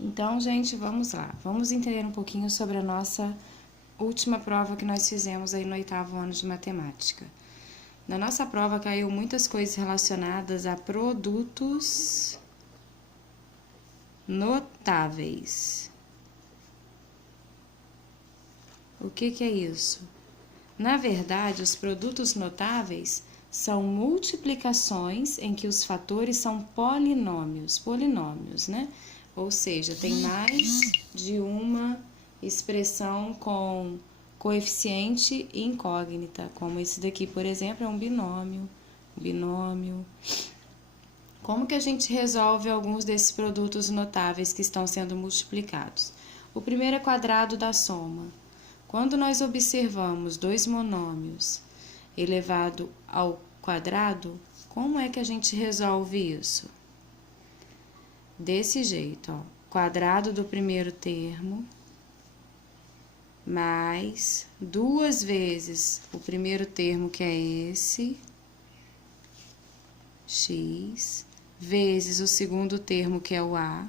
Então, gente, vamos lá. Vamos entender um pouquinho sobre a nossa última prova que nós fizemos aí no 8º ano de matemática. Na nossa prova caiu muitas coisas relacionadas a produtos notáveis. O que é isso? Na verdade, os produtos notáveis são multiplicações em que os fatores são polinômios, né? Ou seja, tem mais de uma expressão com coeficiente incógnita, como esse daqui, por exemplo, é um binômio. Como que a gente resolve alguns desses produtos notáveis que estão sendo multiplicados? O primeiro é quadrado da soma. Quando nós observamos dois monômios elevado ao quadrado, como é que a gente resolve isso? Desse jeito, ó, quadrado do primeiro termo mais 2 vezes o primeiro termo, que é esse, x, vezes o segundo termo, que é o a,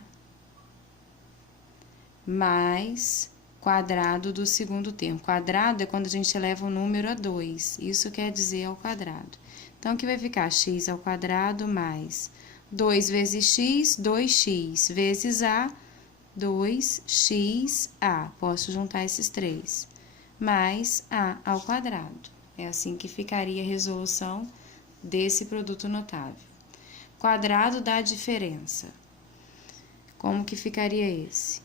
mais quadrado do segundo termo. Quadrado é quando a gente eleva o número a 2, isso quer dizer ao quadrado. Então, aqui vai ficar x ao quadrado mais 2 vezes x, 2x, vezes a, 2xa. Posso juntar esses três. Mais a ao quadrado. É assim que ficaria a resolução desse produto notável. Quadrado da diferença. Como que ficaria esse?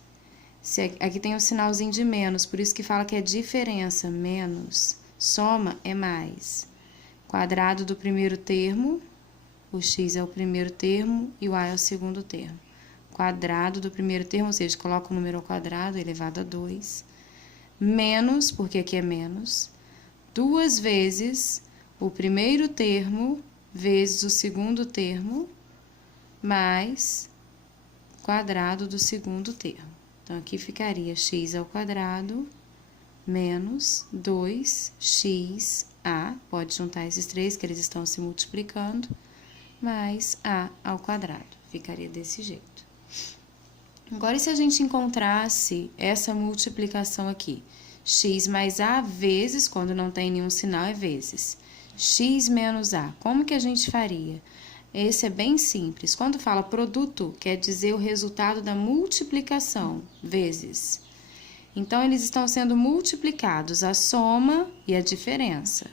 Aqui tem o sinalzinho de menos, por isso que fala que é diferença, menos. Soma é mais. Quadrado do primeiro termo, o x é o primeiro termo e o a é o segundo termo. Quadrado do primeiro termo, ou seja, coloca o número ao quadrado elevado a 2. Menos, porque aqui é menos, 2 vezes o primeiro termo vezes o segundo termo, mais quadrado do segundo termo. Então, aqui ficaria x ao quadrado menos 2xa, pode juntar esses três, que eles estão se multiplicando, mais a ao quadrado. Ficaria desse jeito. Agora, e se a gente encontrasse essa multiplicação aqui? X mais a vezes, quando não tem nenhum sinal, é vezes. X menos a. Como que a gente faria? Esse é bem simples. Quando fala produto, quer dizer o resultado da multiplicação, vezes. Então, eles estão sendo multiplicados, a soma e a diferença.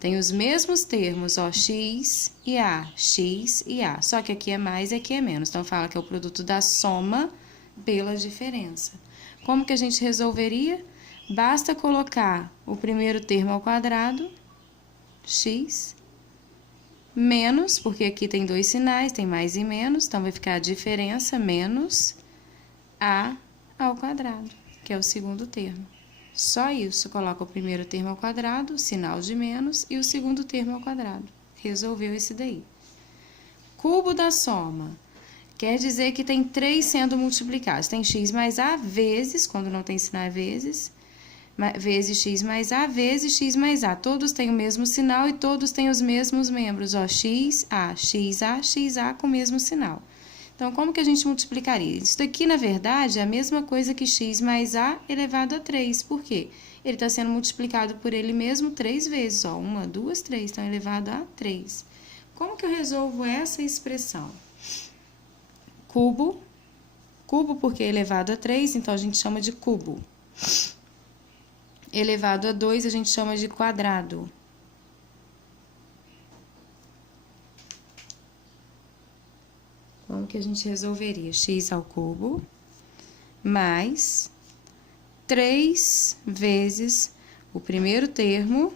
Tem os mesmos termos, ó, x e a, só que aqui é mais e aqui é menos. Então, fala que é o produto da soma pela diferença. Como que a gente resolveria? Basta colocar o primeiro termo ao quadrado, x, menos, porque aqui tem dois sinais, tem mais e menos, então vai ficar a diferença menos a ao quadrado, que é o segundo termo. Só isso, coloca o primeiro termo ao quadrado, sinal de menos, e o segundo termo ao quadrado. Resolveu esse daí. Cubo da soma. Quer dizer que tem 3 sendo multiplicados. Tem x mais a vezes, quando não tem sinal é vezes, vezes x mais a, vezes x mais a. Todos têm o mesmo sinal e todos têm os mesmos membros, ó, xa com o mesmo sinal. Então, como que a gente multiplicaria? Isso aqui, na verdade, é a mesma coisa que x mais a elevado a 3. Por quê? Ele está sendo multiplicado por ele mesmo 3 vezes, ó, 1, 2, 3, então elevado a 3. Como que eu resolvo essa expressão? Cubo porque é elevado a 3, então a gente chama de cubo. Elevado a 2, a gente chama de quadrado. Como que a gente resolveria? X ao cubo mais 3 vezes o primeiro termo,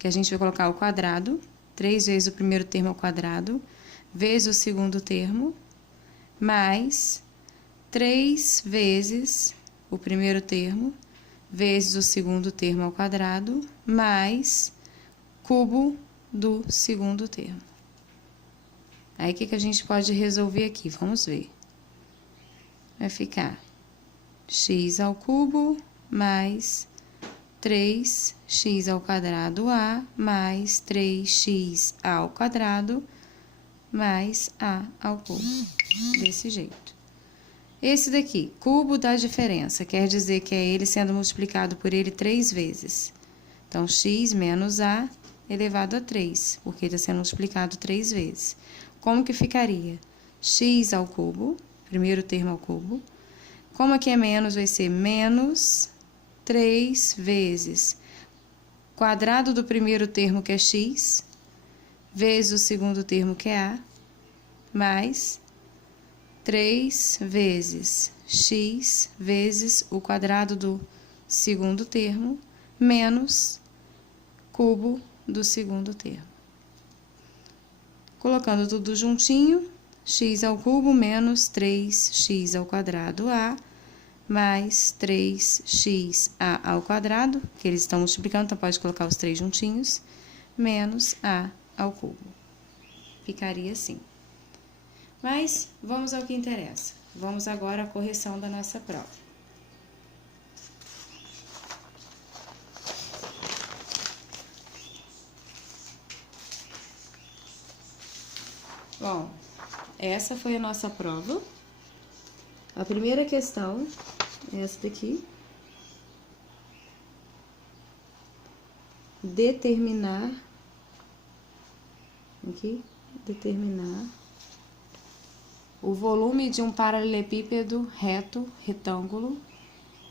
que a gente vai colocar ao quadrado, 3 vezes o primeiro termo ao quadrado, vezes o segundo termo, mais 3 vezes o primeiro termo, vezes o segundo termo ao quadrado, mais cubo do segundo termo. Aí, o que a gente pode resolver aqui? Vamos ver. Vai ficar x ao cubo mais 3x ao quadrado a mais 3x ao quadrado mais a ao cubo. Desse jeito. Esse daqui, cubo da diferença, quer dizer que é ele sendo multiplicado por ele 3 vezes. Então, x menos a elevado a 3, porque ele está sendo multiplicado 3 vezes. Como que ficaria? X ao cubo, primeiro termo ao cubo. Como aqui é menos, vai ser menos 3 vezes quadrado do primeiro termo, que é x, vezes o segundo termo, que é a, mais 3 vezes x vezes o quadrado do segundo termo, menos cubo do segundo termo. Colocando tudo juntinho, x ao cubo menos 3x ao quadrado a, mais 3xa ao quadrado, que eles estão multiplicando, então pode colocar os 3 juntinhos, menos a ao cubo. Ficaria assim. Mas vamos ao que interessa. Vamos agora à correção da nossa prova. Bom, essa foi a nossa prova. A primeira questão é essa daqui. Determinar o volume de um paralelepípedo reto, retângulo,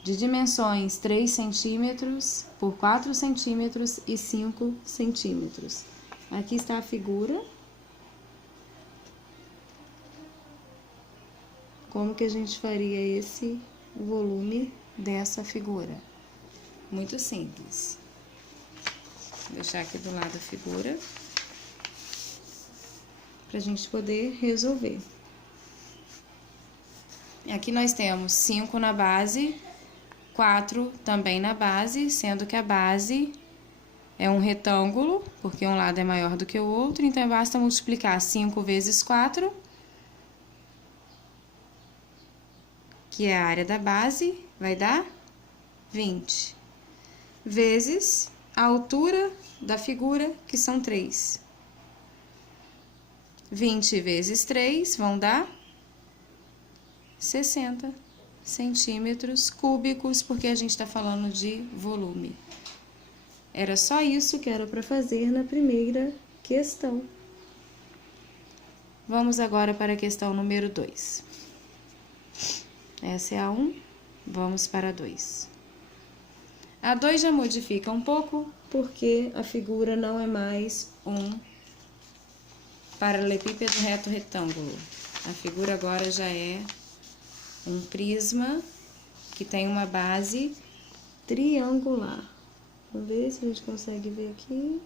de dimensões 3 centímetros por 4 centímetros e 5 centímetros. Aqui está a figura. Como que a gente faria esse volume dessa figura? Muito simples. Vou deixar aqui do lado a figura, para a gente poder resolver. Aqui nós temos 5 na base, 4 também na base, sendo que a base é um retângulo, porque um lado é maior do que o outro, então basta multiplicar 5 vezes 4, que é a área da base, vai dar 20, vezes a altura da figura, que são 3. 20 vezes 3 vão dar 60 centímetros cúbicos, porque a gente está falando de volume. Era só isso que era para fazer na primeira questão. Vamos agora para a questão número 2. Essa é a 1, vamos para a 2. A 2 já modifica um pouco, porque a figura não é mais um paralelepípedo reto retângulo. A figura agora já é um prisma que tem uma base triangular. Vamos ver se a gente consegue ver aqui.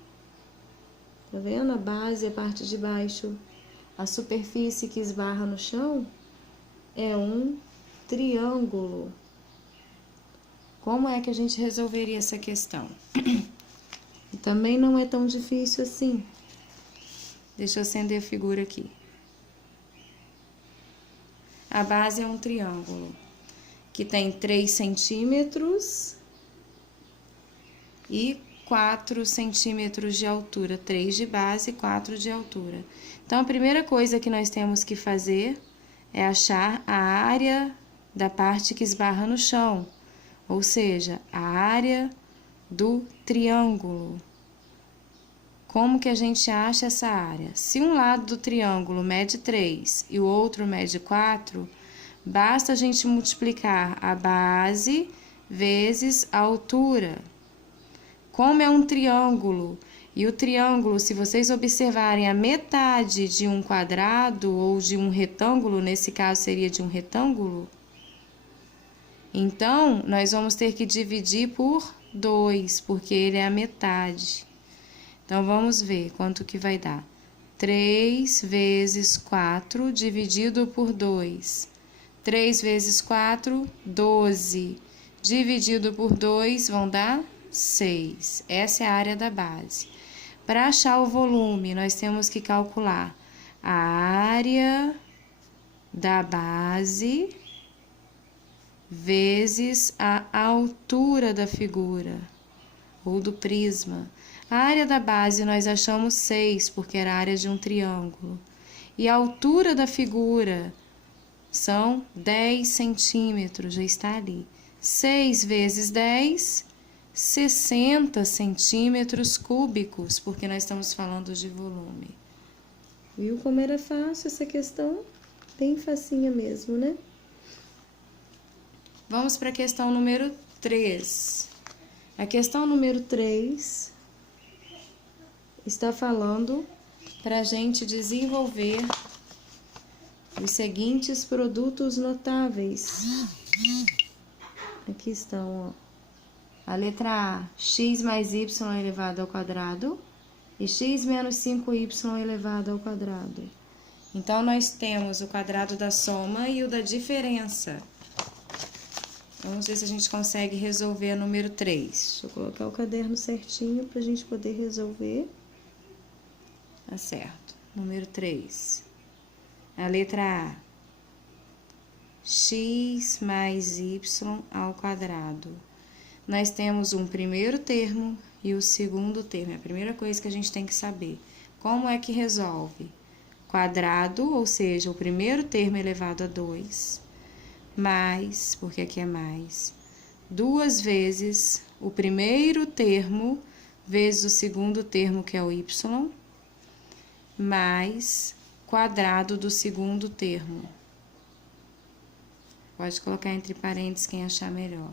Tá vendo? A base, a parte de baixo, a superfície que esbarra no chão, é um triângulo. Como é que a gente resolveria essa questão? E também não é tão difícil assim. Deixa eu acender a figura aqui. A base é um triângulo que tem 3 centímetros e 4 centímetros de altura. 3 de base e 4 de altura. Então, a primeira coisa que nós temos que fazer é achar a área da parte que esbarra no chão, ou seja, a área do triângulo. Como que a gente acha essa área? Se um lado do triângulo mede 3 e o outro mede 4, basta a gente multiplicar a base vezes a altura. Como é um triângulo, e o triângulo, se vocês observarem a metade de um quadrado ou de um retângulo, nesse caso seria de um retângulo, então nós vamos ter que dividir por 2, porque ele é a metade. Então, vamos ver quanto que vai dar. 3 vezes 4 dividido por 2. 3 vezes 4, 12. Dividido por 2 vão dar 6. Essa é a área da base. Para achar o volume, nós temos que calcular a área da base vezes a altura da figura ou do prisma. A área da base nós achamos 6, porque era a área de um triângulo. E a altura da figura são 10 centímetros, já está ali. 6 vezes 10, 60 centímetros cúbicos, porque nós estamos falando de volume. Viu como era fácil essa questão? Bem facinha mesmo, né? Vamos para a questão número 3. A questão número 3 está falando para a gente desenvolver os seguintes produtos notáveis. Aqui estão, ó. A letra A, x mais y elevado ao quadrado e x menos 5y elevado ao quadrado. Então, nós temos o quadrado da soma e o da diferença. Vamos ver se a gente consegue resolver a número 3. Deixa eu colocar o caderno certinho para a gente poder resolver. Tá certo. Número 3. A letra A. X mais y ao quadrado. Nós temos um primeiro termo e o segundo termo. É a primeira coisa que a gente tem que saber. Como é que resolve? Quadrado, ou seja, o primeiro termo elevado a 2, mais, porque aqui é mais, 2 vezes o primeiro termo vezes o segundo termo, que é o y, mais quadrado do segundo termo. Pode colocar entre parênteses quem achar melhor.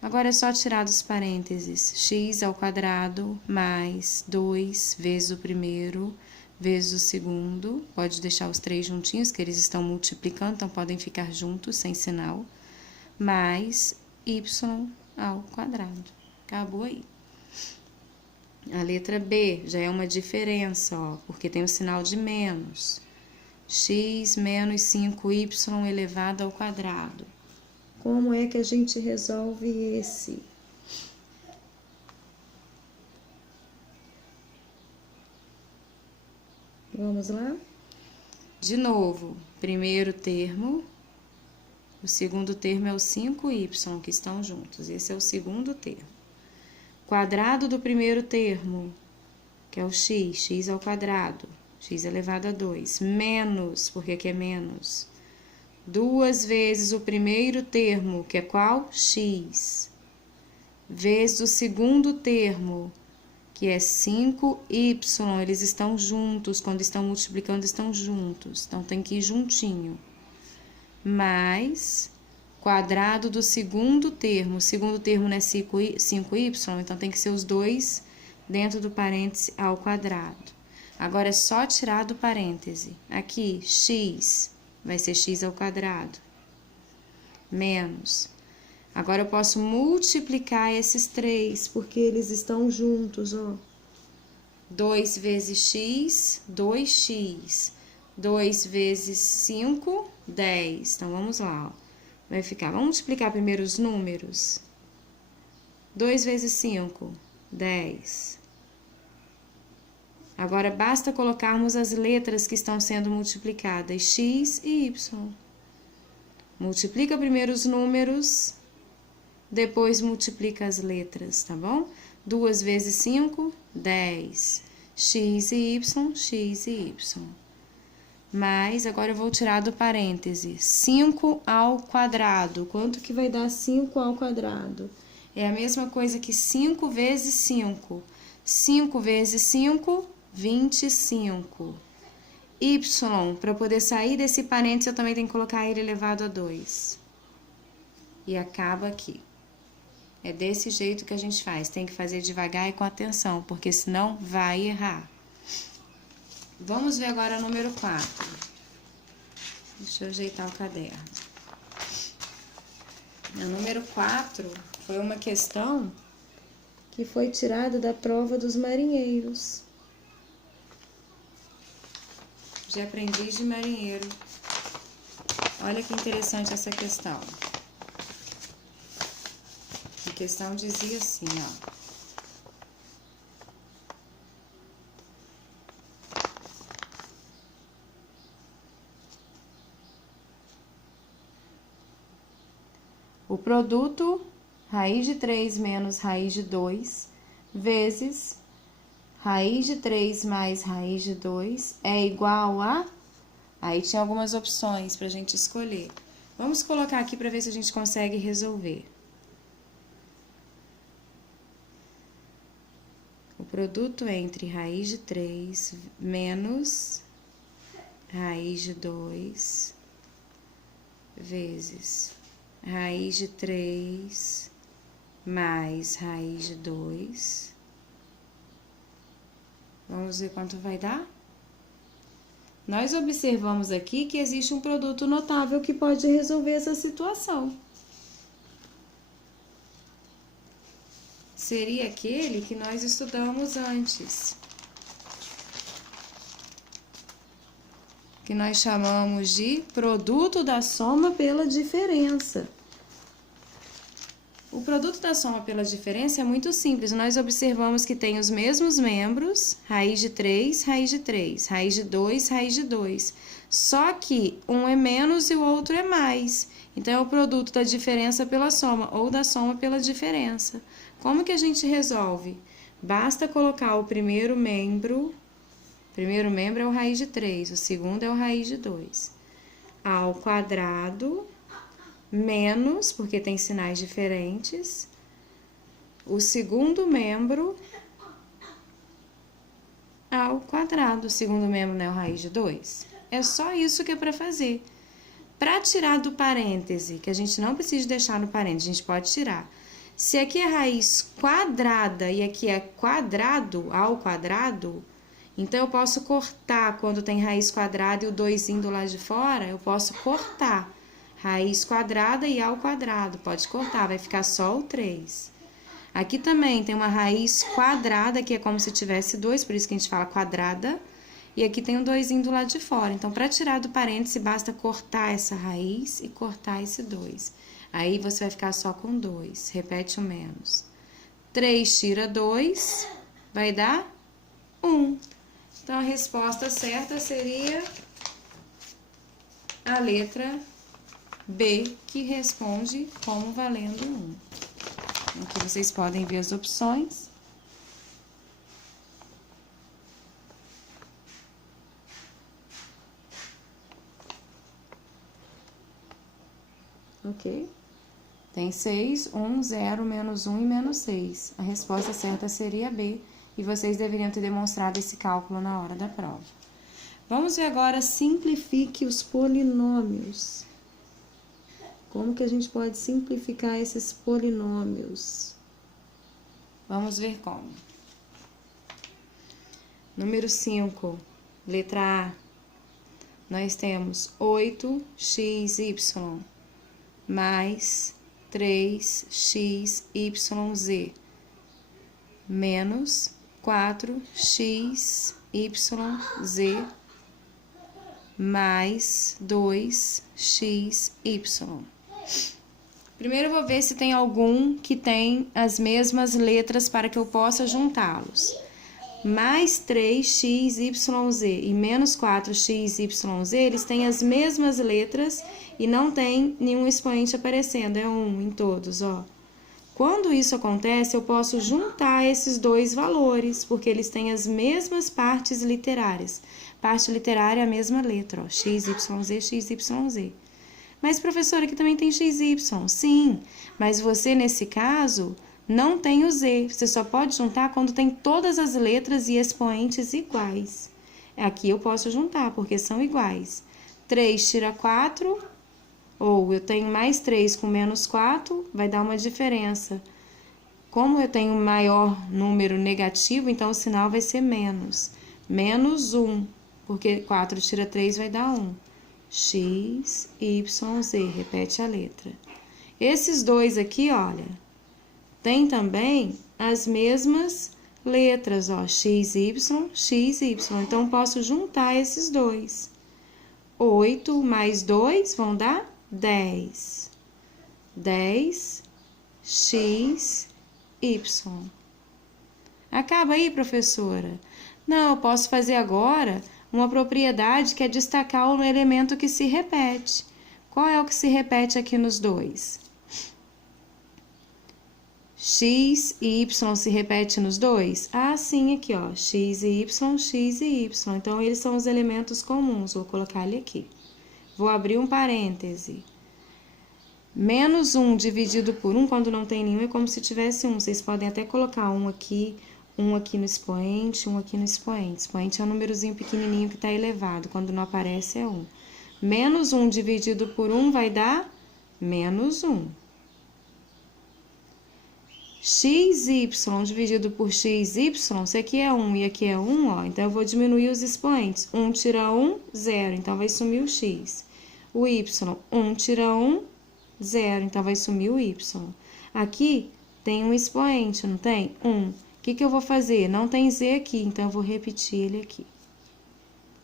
Agora é só tirar dos parênteses. X ao quadrado mais 2 vezes o primeiro vezes o segundo. Pode deixar os 3 juntinhos, que eles estão multiplicando, então podem ficar juntos, sem sinal. Mais y ao quadrado. Acabou aí. A letra B já é uma diferença, ó, porque tem o sinal de menos. X menos 5y elevado ao quadrado. Como é que a gente resolve esse? Vamos lá? De novo, primeiro termo, o segundo termo é o 5y, que estão juntos. Esse é o segundo termo. Quadrado do primeiro termo, que é o x ao quadrado, x elevado a 2, menos, porque aqui é menos, 2 vezes o primeiro termo, que é qual? X, vezes o segundo termo, que é 5y, eles estão juntos, quando estão multiplicando, estão juntos, então tem que ir juntinho, mais quadrado do segundo termo, o segundo termo não é 5y, então tem que ser os dois dentro do parêntese ao quadrado. Agora é só tirar do parêntese, aqui x vai ser x ao quadrado, menos. Agora eu posso multiplicar esses 3, porque eles estão juntos, ó. 2 vezes x, 2x. 2 vezes 5, 10. Então, vamos lá, ó. Vai ficar, vamos multiplicar primeiro os números. 2 vezes 5, 10. Agora, basta colocarmos as letras que estão sendo multiplicadas, x e y. Multiplica primeiro os números, depois multiplica as letras, tá bom? 2 vezes 5, 10. X e y, x e y. Mas, agora eu vou tirar do parêntese, 5 ao quadrado. Quanto que vai dar 5 ao quadrado? É a mesma coisa que 5 vezes 5. 5 vezes 5, 25. Y, para poder sair desse parêntese, eu também tenho que colocar ele elevado a 2. E acaba aqui. É desse jeito que a gente faz. Tem que fazer devagar e com atenção, porque senão vai errar. Vamos ver agora o número 4. Deixa eu ajeitar o caderno. O número 4 foi uma questão que foi tirada da prova dos marinheiros. De aprendiz de marinheiro. Olha que interessante essa questão. A questão dizia assim, ó. O produto raiz de 3 menos raiz de 2 vezes raiz de 3 mais raiz de 2 é igual a Aí tinha algumas opções para a gente escolher. Vamos colocar aqui para ver se a gente consegue resolver. O produto entre raiz de 3 menos raiz de 2 vezes raiz de 3 mais raiz de 2. Vamos ver quanto vai dar? Nós observamos aqui que existe um produto notável que pode resolver essa situação. Seria aquele que nós estudamos antes, que nós chamamos de produto da soma pela diferença. O produto da soma pela diferença é muito simples. Nós observamos que tem os mesmos membros, raiz de 3, raiz de 3, raiz de 2, raiz de 2. Só que um é menos e o outro é mais. Então, é o produto da diferença pela soma ou da soma pela diferença. Como que a gente resolve? Basta colocar o primeiro membro é o raiz de 3, o segundo é o raiz de 2, ao quadrado, menos, porque tem sinais diferentes, o segundo membro ao quadrado. O segundo membro não é o raiz de 2? É só isso que é para fazer. Para tirar do parêntese, que a gente não precisa deixar no parêntese, a gente pode tirar. Se aqui é raiz quadrada e aqui é quadrado ao quadrado, então eu posso cortar quando tem raiz quadrada e o 2 do lado de fora, eu posso cortar. Raiz quadrada e ao quadrado, pode cortar, vai ficar só o 3. Aqui também tem uma raiz quadrada, que é como se tivesse 2, por isso que a gente fala quadrada. E aqui tem um 2 do lado de fora. Então, para tirar do parêntese, basta cortar essa raiz e cortar esse 2. Aí, você vai ficar só com 2. Repete o menos. 3 tira 2, vai dar 1. Então, a resposta certa seria a letra B, que responde como valendo 1. Aqui vocês podem ver as opções. Ok? Tem 6, 1, 0, menos 1 e menos 6. A resposta certa seria B, e vocês deveriam ter demonstrado esse cálculo na hora da prova. Vamos ver agora, simplifique os polinômios. Como que a gente pode simplificar esses polinômios? Vamos ver como. Número 5, letra A. Nós temos 8xy mais 3xyz menos 4xyz mais 2xy. Primeiro eu vou ver se tem algum que tem as mesmas letras para que eu possa juntá-los. Mais 3xyz e menos 4xyz, eles têm as mesmas letras e não tem nenhum expoente aparecendo, é 1 em todos, ó. Quando isso acontece, eu posso juntar esses dois valores, porque eles têm as mesmas partes literárias. Parte literária é a mesma letra, ó, xyz, xyz. Mas, professora, aqui também tem xy. Sim, mas você, nesse caso, não tem o z. Você só pode juntar quando tem todas as letras e expoentes iguais. Aqui eu posso juntar, porque são iguais. 3 tira 4, ou eu tenho mais 3 com menos 4, vai dar uma diferença. Como eu tenho maior número negativo, então o sinal vai ser menos. Menos 1, porque 4 tira 3 vai dar 1. X, Y, Z, repete a letra. Esses dois aqui, olha, tem também as mesmas letras, ó, XY, XY. Então, posso juntar esses dois. 8 mais 2 vão dar 10. 10, X, Y. Acaba aí, professora? Não, eu posso fazer agora uma propriedade que é destacar um elemento que se repete. Qual é o que se repete aqui nos dois? X e Y se repete nos dois? Ah, sim, aqui, ó. X e Y, X e Y. Então, eles são os elementos comuns. Vou colocar ele aqui. Vou abrir um parêntese. Menos 1 dividido por 1, quando não tem nenhum, é como se tivesse 1. Vocês podem até colocar um aqui no expoente, um aqui no expoente. Expoente é um númerozinho pequenininho que está elevado. Quando não aparece, é 1. Menos 1 dividido por 1 vai dar menos 1. XY dividido por XY, se aqui é 1 e aqui é 1, ó, então eu vou diminuir os expoentes. 1 tira 1, 0, então vai sumir o X. O Y, 1 tira 1, 0, então vai sumir o Y. Aqui tem um expoente, não tem? 1. O que eu vou fazer? Não tem Z aqui, então eu vou repetir ele aqui.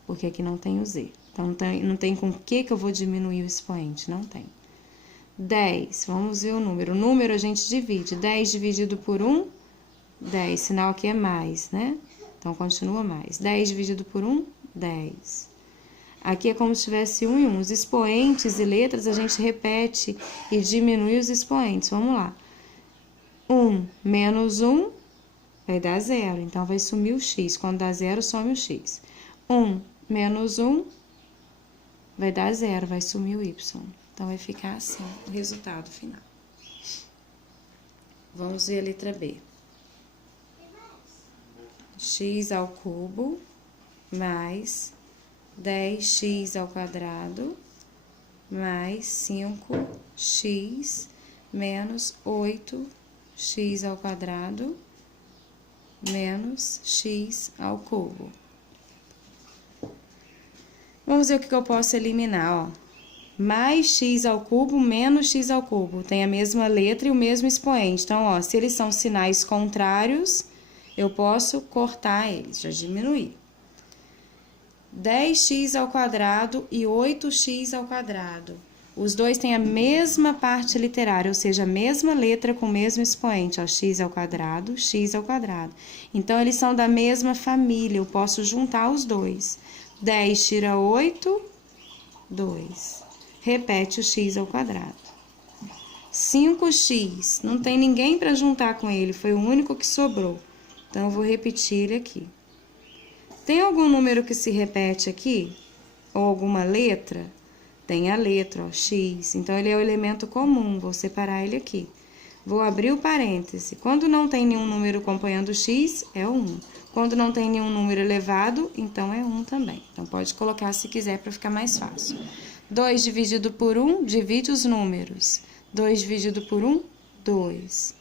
Porque aqui não tem o Z. Então, não tem com o que eu vou diminuir o expoente, não tem. 10, vamos ver o número. O número a gente divide. 10 dividido por 1, 10. Sinal aqui é mais, né? Então, continua mais. 10 dividido por 1, 10. Aqui é como se tivesse 1 e 1. Os expoentes e letras a gente repete e diminui os expoentes. Vamos lá. 1 menos 1 vai dar 0. Então, vai sumir o X. Quando dá 0, some o X. 1 menos 1 vai dar 0. Vai sumir o Y. Então, vai ficar assim o resultado final. Vamos ver a letra B. X ao cubo mais 10x ao quadrado mais 5x menos 8x ao quadrado menos x ao cubo. Vamos ver o que eu posso eliminar, ó. Mais x ao cubo menos x ao cubo. Tem a mesma letra e o mesmo expoente. Então, ó, se eles são sinais contrários, eu posso cortar eles, já diminuir. 10x ao quadrado e 8x ao quadrado. Os dois têm a mesma parte literária, ou seja, a mesma letra com o mesmo expoente, ó, x ao quadrado, x ao quadrado. Então, eles são da mesma família, eu posso juntar os dois. 10 tira 8, 2. Repete o x ao quadrado. 5x, não tem ninguém para juntar com ele, foi o único que sobrou. Então, eu vou repetir ele aqui. Tem algum número que se repete aqui? Ou alguma letra? Tem a letra, ó, x. Então, ele é o elemento comum, vou separar ele aqui. Vou abrir o parêntese. Quando não tem nenhum número acompanhando o x, é o 1. Quando não tem nenhum número elevado, então é 1 também. Então, pode colocar se quiser para ficar mais fácil. 2 dividido por 1, divide os números. 2 dividido por 1, 2.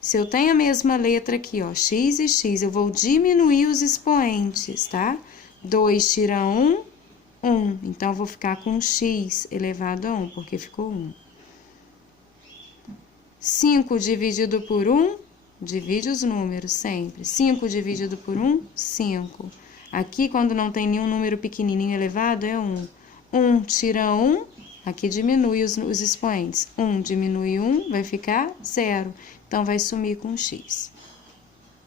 Se eu tenho a mesma letra aqui, ó, x e x, eu vou diminuir os expoentes, tá? 2 tira 1, 1. Então, eu vou ficar com x elevado a 1, porque ficou 1. 5 dividido por 1, divide os números sempre. 5 dividido por 1, 5. Aqui, quando não tem nenhum número pequenininho elevado, é 1. 1 tira 1, aqui diminui os expoentes. 1 diminui 1, vai ficar 0. Então, vai sumir com x.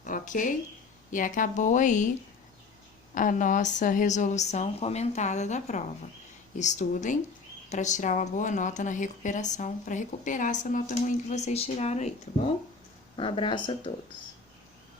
Ok? E acabou aí a nossa resolução comentada da prova. Estudem para tirar uma boa nota na recuperação, para recuperar essa nota ruim que vocês tiraram aí, tá bom? Um abraço a todos.